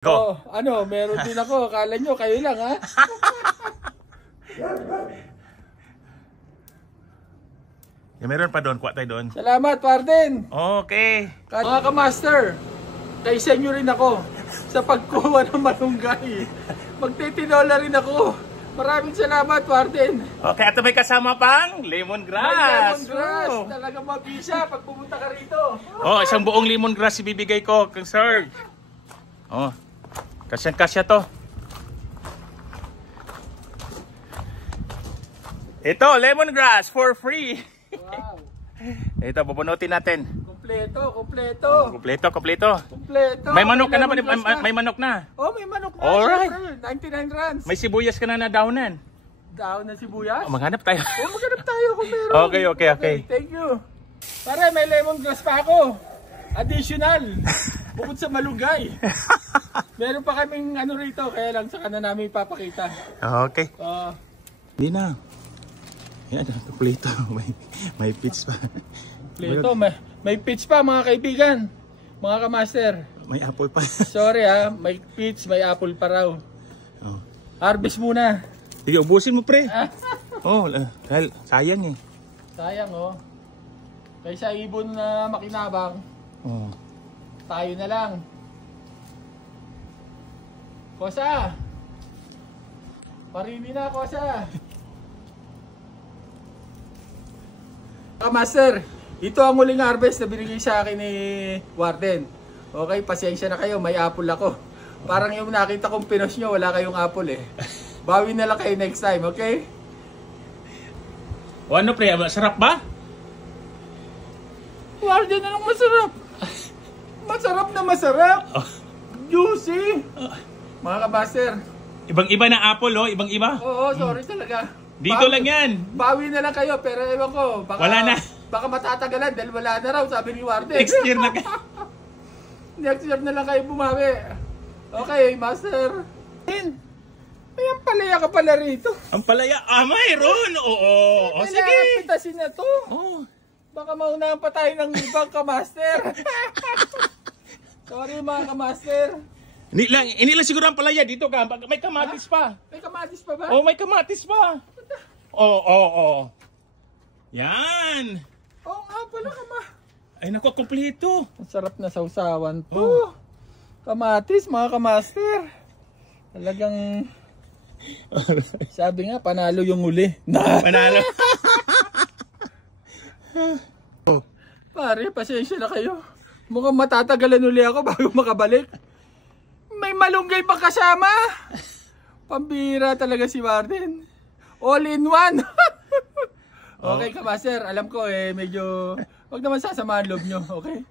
Go. Oh, ano, meron din ako. Akala nyo, kayo lang, ha? Meron pa doon, kuha tayo doon. Salamat, Warden. Okay. Mga kamaster, kay sa inyo rin ako sa pagkuha ng malunggay. Magtitinola rin ako. Maraming salamat, Warden. Okay, at may kasama pang lemongrass. May lemongrass. Talagang mabisa pag pumunta ka rito. Oh, isang buong lemongrass ibibigay ko kang Sir. Oh. Kasyang-kasya to. Ito, lemongrass for free. Wow. Ito, pupunutin natin. Kompleto. Kompleto. May manok ka na ba? May manok na. Oh, may manok na. Alright. Syempre, 99 runs. May sibuyas ka na downan. Daon na sibuyas? Maghanap tayo. Oh, maghanap tayo kung meron. Okay. Thank you. Pare, may lemongrass pa ako. Additional. Bukod sa malunggay. Meron pa kaming ano rito, kaya lang saka na namin ipapakita. Okay. Hindi na. Yan, kompleto. May pitch pa. Kompleto, may pitch pa mga kaibigan. Mga kamaster. May apple pa. Sorry ha, may pitch, may apple pa raw. Oh. Harvest muna. Sige, ubusin mo pre. Oh, dahil sayang eh. Sayang oh. Kaysa ibon na makinabang, tayo na lang. Kosa! Parini na, Kosa! Master, ito ang muling harvest na binigay sa akin ni Warden. Okay, pasensya na kayo, may apple ako. Parang yung nakita kong pinos nyo, wala kayong apple eh. Bawi na lang kayo next time, okay? O ano pre, sarap ba? Warden, anong masarap? Masarap na masarap! Juicy! Mga kabaster. Ibang-iba na apple oh, ibang-iba. Oo, sorry talaga. Dito lang yan. Bawi na lang kayo, pero ewan ko. Baka, wala na. Baka matatagalan dahil wala na raw, sabi ni Warden. Next year na kayo. Next year na lang kayo bumawi. Okay, Master. May ampalaya ka pala rito. Ampalaya? Mayroon! Oo. O sige. Kailangan pitasin na to. Oh. Baka maunahan pa tayo ng ibang kamaster. Sorry mga kamaster. Hindi lang siguro ang palaya dito ka. May kamatis pa. May kamatis pa ba? Oh, may kamatis pa. Oo. Yan. Oo nga pala Ay naku, kompleto. Ang sarap na sausawan to. Kamatis mga kamaster. Talagang sabi nga panalo yung uli. Panalo. Pare, pasensya na kayo. Mukhang matatagalan uli ako bago makabalik. May malunggay pa kasama. Pambira talaga si Warden. All in one. Okay, kamaster. Alam ko medyo wag naman sasamahan loob nyo. Okay?